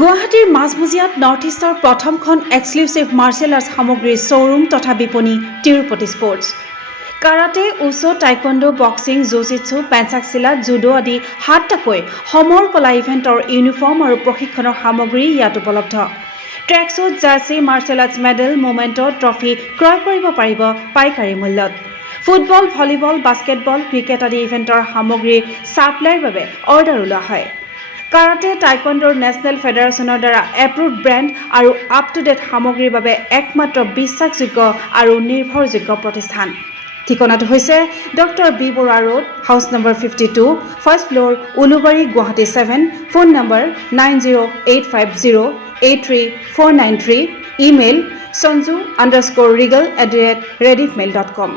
গুৱাহাটীৰ মাজমজিয়াত নৰ্থ ইষ্টৰ প্ৰথমখন এক্সক্লুচিভ মাৰ্চেল আৰ্টছ সামগ্ৰীৰ শ্ব'ৰুম তথা বিপণী Tirupati sports. Karate, wushu, taekwondo, boxing, jujitsu, pencak silat, judo আদি 7টাকৈ সমৰ কলা ইভেণ্টৰ ইউনিফৰ্ম আৰু প্ৰশিক্ষণৰ সামগ্ৰী ইয়াত উপলব্ধ। Tracksuit, jersey, martial arts medal, memento, trophy ক্ৰয় কৰিব পাৰিব পাইকাৰী মূল্যত। ফুটবল, ভলীবল, বাস্কেটবল, ক্ৰিকেট আদি ইভেণ্টৰ সামগ্ৰীৰ ছাপ্লাইৰ বাবে অৰ্ডাৰো লোৱা হয়। কাৰাটে, টাইকোৱাণ্ডোৰ নেশ্যনেল ফেডাৰেশ্যনৰ দ্বাৰা এপ্ৰুভড ব্ৰেণ্ড আৰু আপ টু ডেট সামগ্ৰীৰ বাবে একমাত্ৰ বিশ্বাসযোগ্য আৰু নিৰ্ভৰযোগ্য প্ৰতিষ্ঠান। ঠিকনাটো হৈছে doctor B Barua road, house number 52, first floor, Ulubari, Guwahati 7, phone number 9085083493, email sanju_regal@rediffmail.com।